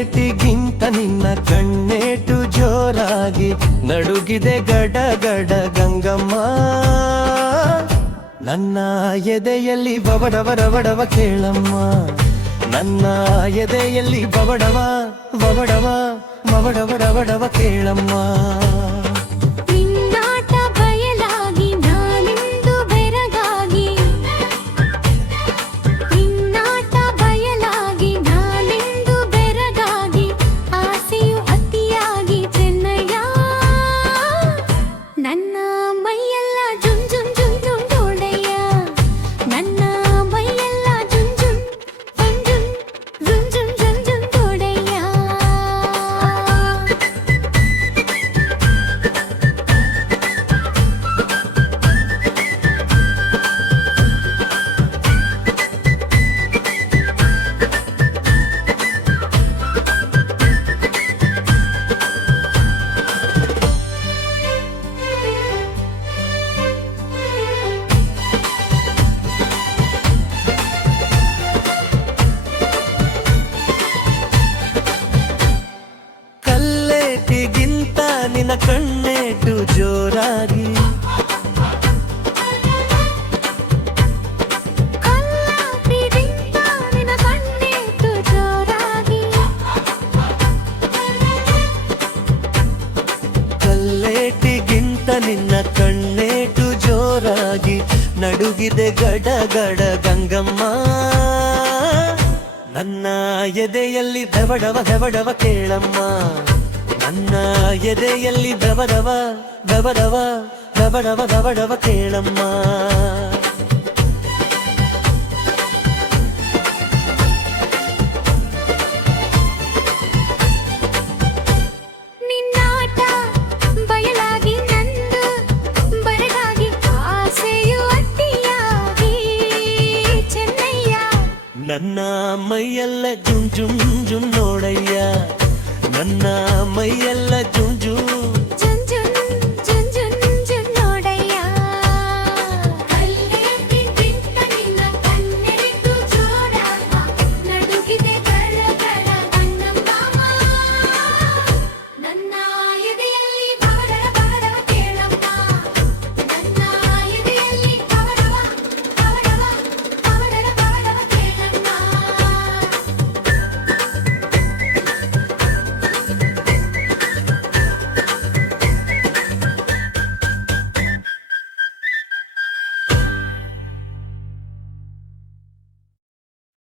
ಕಲ್ಲೇಟಿಗಿಂತ ನಿನ್ನ ಕಣ್ಣೇಟು ಜೋರಾಗಿ ನಡುಗಿದೆ ಗಡ ಗಡ ಗಂಗಮ್ಮ ನನ್ನ ಎದೆಯಲ್ಲಿ ಬಬಡವ ಕೇಳಮ್ಮ ನನ್ನ ಎದೆಯಲ್ಲಿ ಬಬಡವ ಬಬಡವ ಬಬಡವ ಕೇಳಮ್ಮ ನಿನ್ನ ಕಣ್ಣೇಟು ಜೋರಾಗಿ ಕಲ್ಲೇಟಿಗಿಂತ ನಿನ್ನ ಕಣ್ಣೇಟು ಜೋರಾಗಿ ನಡುಗಿದೆ ಗಡ ಗಡ ಗಂಗಮ್ಮ ನನ್ನ ಎದೆಯಲ್ಲಿ ದಬಡವ ಕೇಳಮ್ಮ ನನ್ನ ಎದೆಯಲ್ಲಿ ದಬಡವ ಕೇಳಮ್ಮ ನಿನ್ನಾಟ ಬಯಲಾಗಿ ನಂದು ಬರಗಾಗಿ ಆಸೆಯು ಅತಿಯಾಗಿ ಚೆನ್ನಯ್ಯ ನನ್ನ ಮೈಯೆಲ್ಲ ಜುಂ ಜುಂ ಜುಂ ನೋಡಯ್ಯ ನನ್ನ ಮೈಯೆಲ್ಲ ಜುಂ ಜುಂ